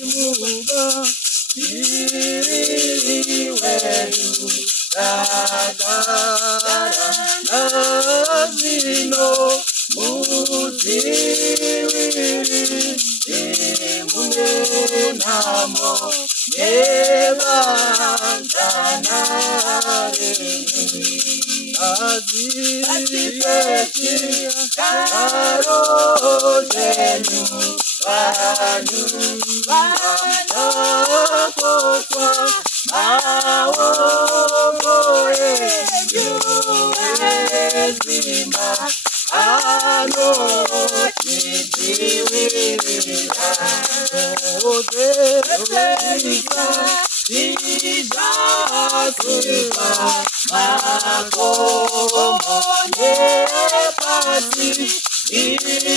Muba siri wetu Dagara Nazino Mutiwiri Imunamo Nevanzanare Azipeti Karo Jenu Vanu Vanakotwa Mawogoe Yuezima Ano Titiwira Odesa Ijasupa Makomo Nepasi Iminaba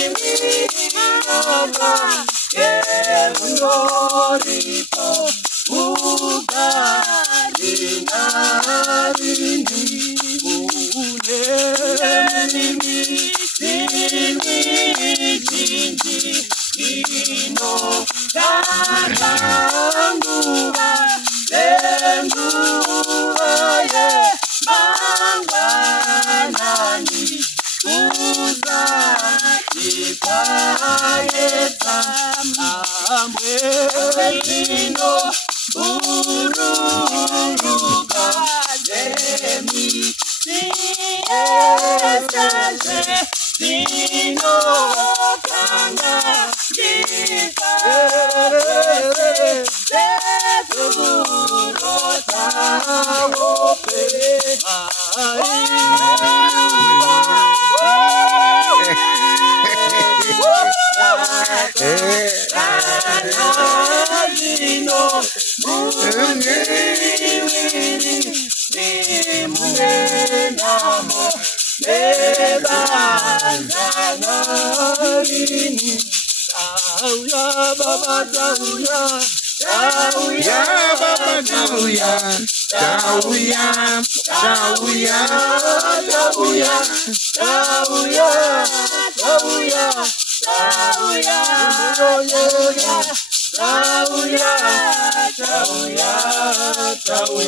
Kemorito Ugari Narini Unemi Simi Jinji Ino Kakangura Lengura Ye Mangwanani Uza Ikayeta Amwezino Ururuka Zemi Siyesaje Sino Kanga Jika Sekurota Ope Ranazino Munamo Nebanzanarini Sauya Baba Sauya Sauya Baba Sauya Sauya Sauya Sauya Sauya Sauya Sauya Sauya Sauya Sauya